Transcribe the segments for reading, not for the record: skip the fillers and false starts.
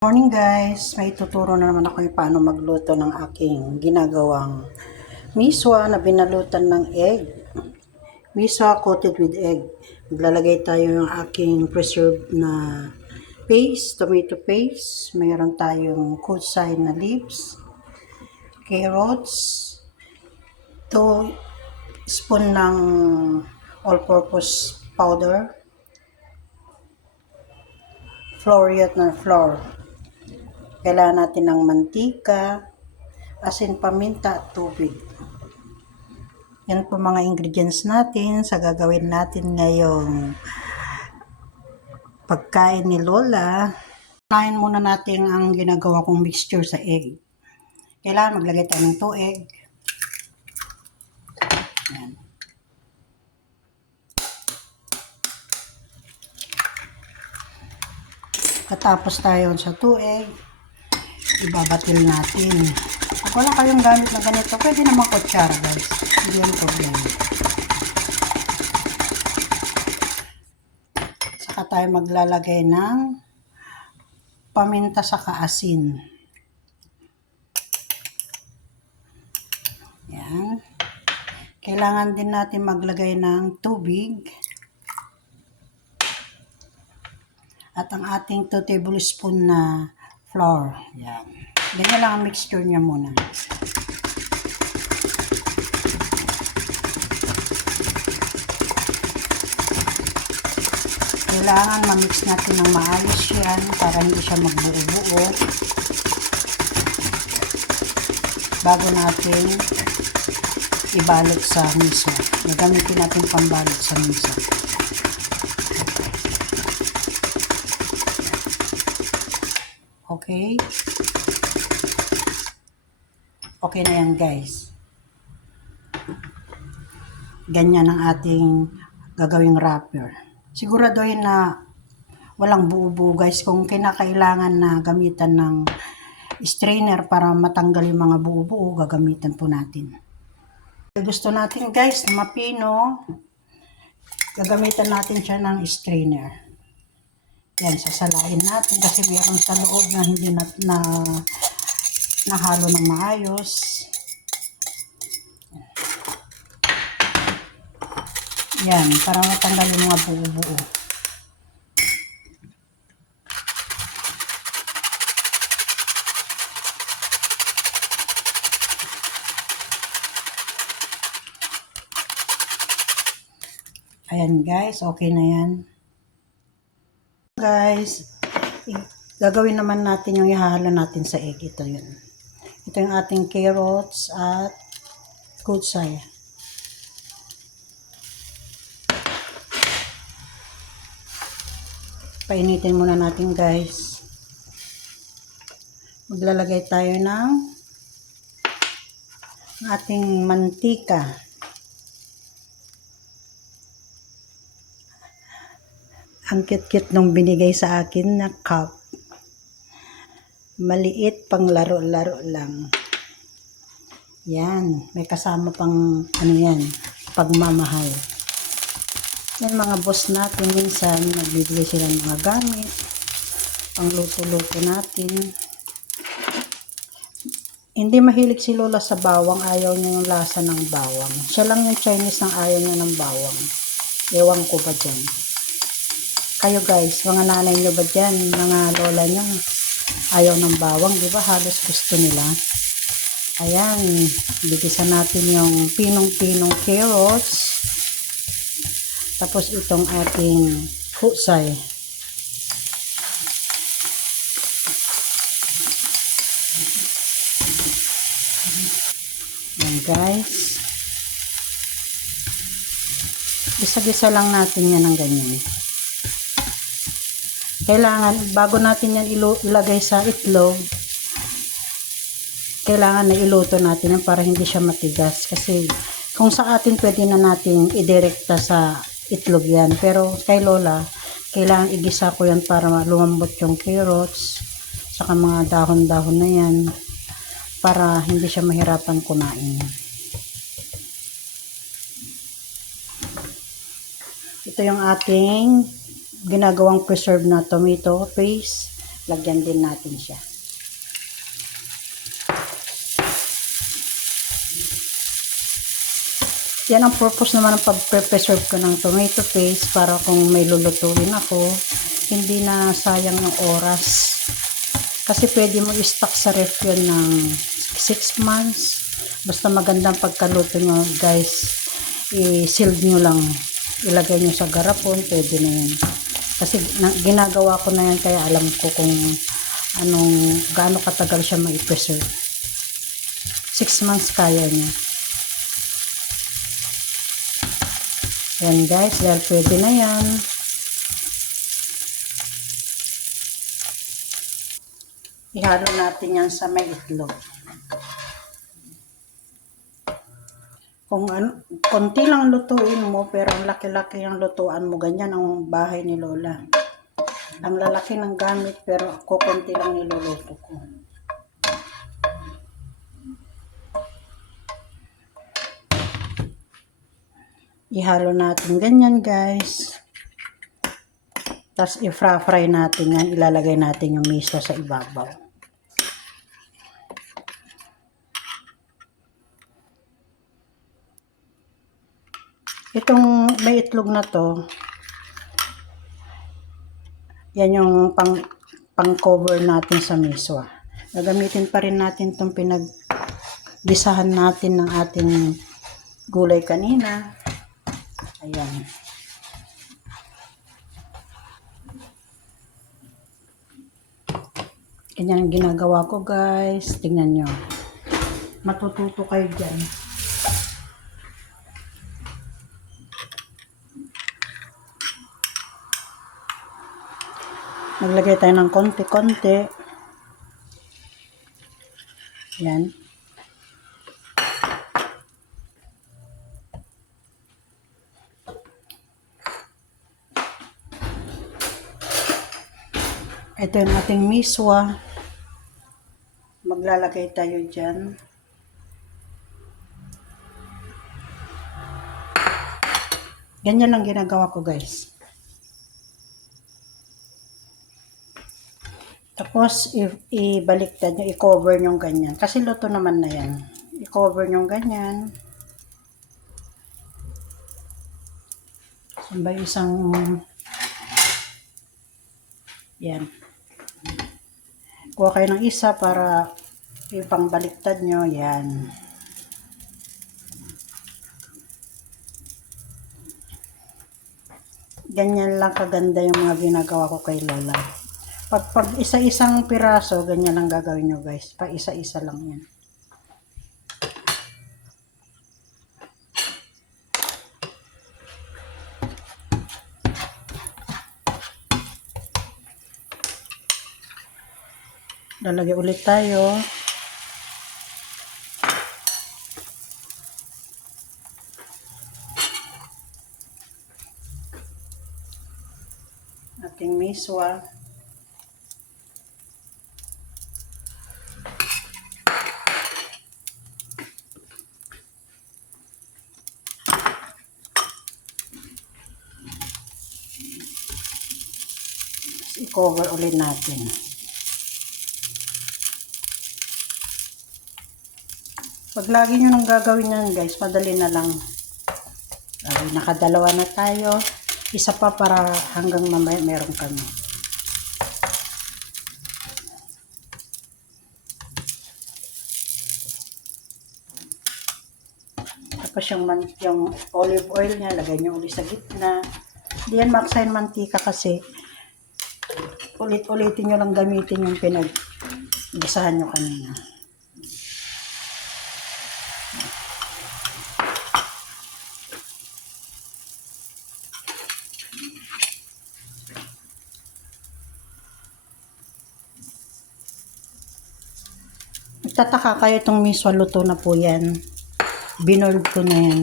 Morning guys, may tuturo na naman ako yung paano magluto ng aking ginagawang miswa na binalutan ng egg. Miswa coated with egg. Maglalagay tayo ng aking preserved na paste, tomato paste. Mayroon tayong kutsay na leaves, carrots, 2 spoon ng all-purpose powder, flour na flour. Kailangan natin ng mantika, asin, paminta at tubig. Yan po mga ingredients natin sa gagawin natin ngayong pagkain ni Lola. Unahin muna natin ang ginagawa kong mixture sa egg. Kailangan maglagay tayo ng 2 egg. Yan. Katapos tayo sa 2 egg, ibabatil natin. Kung wala kayong gamit na ganito, pwede naman kutsara guys. Hindi yung problema. Saka tayo maglalagay ng paminta sa kaasin. Yan. Kailangan din natin maglagay ng tubig. At ang ating 2 tablespoon na flour. Yan. Ganyan lang ang mixture niya muna. Kailangan ma-mix natin ng maayos yan para hindi siya magbuo-buo. Bago natin ibalot sa miso. Gagamitin natin pambalot sa miso. Okay? Okay na yan guys. Ganyan ang ating gagawing wrapper. Siguraduhin na walang buo-buo guys. Kung kinakailangan na gamitan ng strainer para matanggal yung mga buo-buo, gagamitan po natin. Gusto natin guys na mapino, gagamitan natin siya ng strainer. Yan, sasalain natin kasi mayroon sa loob na hindi nahalo ng maayos. Yan, para matanggal yung mga buo-buo. Ayan guys, okay na yan. Guys, gagawin naman natin yung ihahalo natin sa egg. Ito yun. Ito yung ating carrots at kutsay. Painitin muna natin guys. Maglalagay tayo ng ating mantika. Ang cute-cute nung binigay sa akin na cup. Maliit, pang laro-laro lang. Yan, may kasama pang ano yan, pagmamahal. Yan mga boss natin, minsan nagbibigay sila ng mga gamit, pang luto-luto natin. Hindi mahilig si Lola sa bawang, ayaw niya yung lasa ng bawang. Siya lang yung Chinese nang ayaw niya ng bawang. Ewan ko ba dyan. Kayo guys, mga nanay nyo ba dyan, mga lola nyo, ayaw ng bawang, di ba? Halos gusto nila. Ayan, bigisan natin yung pinong-pinong carrots. Tapos itong ating kutsay. Ayan guys. Gisa-gisa lang natin yan ng ganyan. Kailangan, bago natin yan ilagay sa itlog, kailangan na iluto natin yan para hindi siya matigas. Kasi kung sa atin pwede na natin idirekta sa itlog yan. Pero kay Lola, kailangan igisa ko yan para lumambot yung carrots, saka mga dahon-dahon na yan, para hindi siya mahirapan kumain. Ito yung ating ginagawang preserved na tomato paste. lagyan din natin siya. Yan ang purpose naman ng pag-preserve ko ng tomato paste, para kung may lulutuin ako, hindi na sayang ng oras. Kasi pwede mo i-stock sa ref yun ng 6 months. Basta magandang pagkaluto nyo guys, i-sealed nyo lang. Ilagay nyo sa garapon, pwede na yan. Kasi ginagawa ko na yan, kaya alam ko kung gaano katagal siya ma-preserve. 6 months kaya niya. Yan guys, dahil pwede na yan. Ihalo natin yan sa may itlog. Kung konti lang lutuin mo, pero ang laki-laki ang lutuan mo, ganyan ang bahay ni Lola. Ang lalaki ng gamit, pero konti lang niluluto ko. Ihalo natin ganyan guys. Tapos i-fry natin yan. Ilalagay natin yung miso sa ibabaw. Itong may itlog na to, yan yung pang cover natin sa miso. Gagamitin pa rin natin itong pinaggisahan natin ng ating gulay kanina. Ayan. Ganyan ang ginagawa ko guys. Tingnan nyo. Matututo kayo dyan. Maglagay tayo ng konti-konti. Yan. Ito yung ating miswa. Maglalagay tayo dyan. Ganyan lang ginagawa ko guys. Tapos ibaliktad nyo, i-cover nyo ganyan. Kasi luto naman na yan. I-cover nyo ganyan. Sabay isang yan. Kuha kayo ng isa para ipangbaliktad nyo. Yan. Ganyan lang kaganda yung mga ginagawa ko kay Lola. Pag isa-isang piraso, ganyan lang gagawin nyo guys. Pa isa-isa lang yan. Lalagay ulit tayo. Ating miswa. I-cover ulit natin. Pag lagi nyo nang gagawin yan guys, madali na lang. Nakadalawa na tayo. Isa pa para hanggang mamaya meron kami. Tapos yung olive oil niya, lagay nyo ulit sa gitna. Hindi yan maksayin mantika kasi ulit-ulitin nyo lang gamitin yung pinag-gisahan nyo kanina. Nagtataka kayo itong miswa, luto na po yan. Binold ko na yan.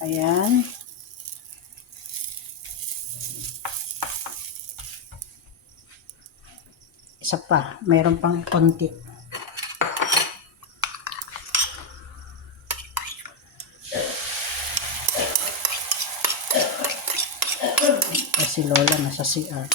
Ayan. Isa pa, mayroon pang konti. Lola na sa CR.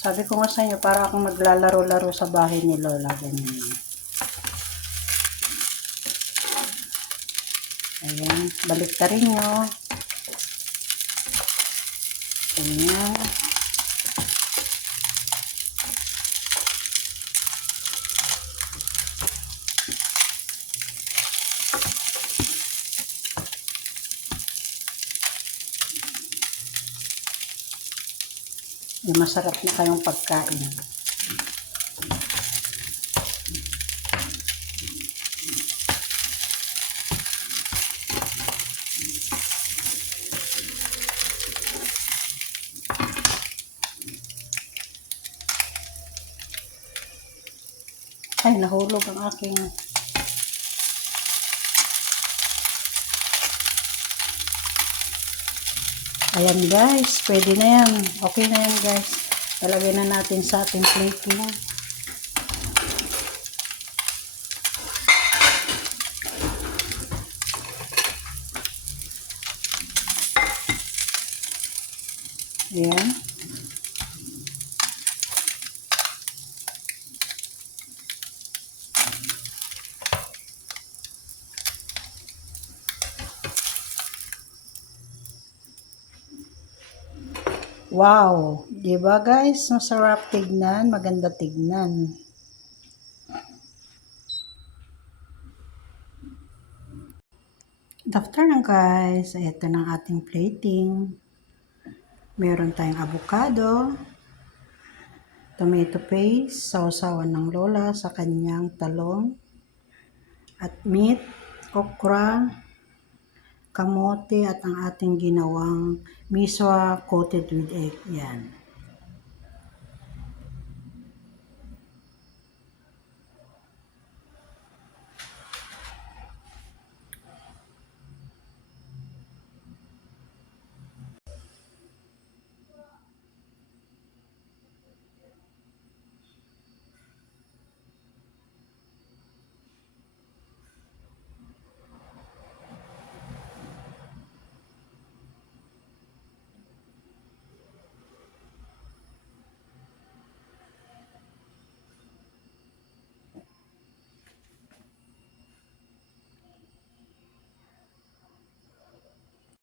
Sabi ko nga sa inyo, para akong maglalaro-laro sa bahay ni Lola. Ganyan. Ayan, balik ka rin nyo. Ganyan. May masarap na kayong pagkain. Ay, nahulog ang aking... Ayan guys, pwede na yan. Okay na yan guys. Talagay na natin sa ating plating. Ayan. Wow! Diba guys? Masarap tignan. Maganda tignan. Good afternoon guys. Ito na ating plating. Meron tayong avocado, tomato paste, sausawan ng Lola sa kanyang talong, at meat, okra, kamote, at ang ating ginawang miswa coated with egg. Yan.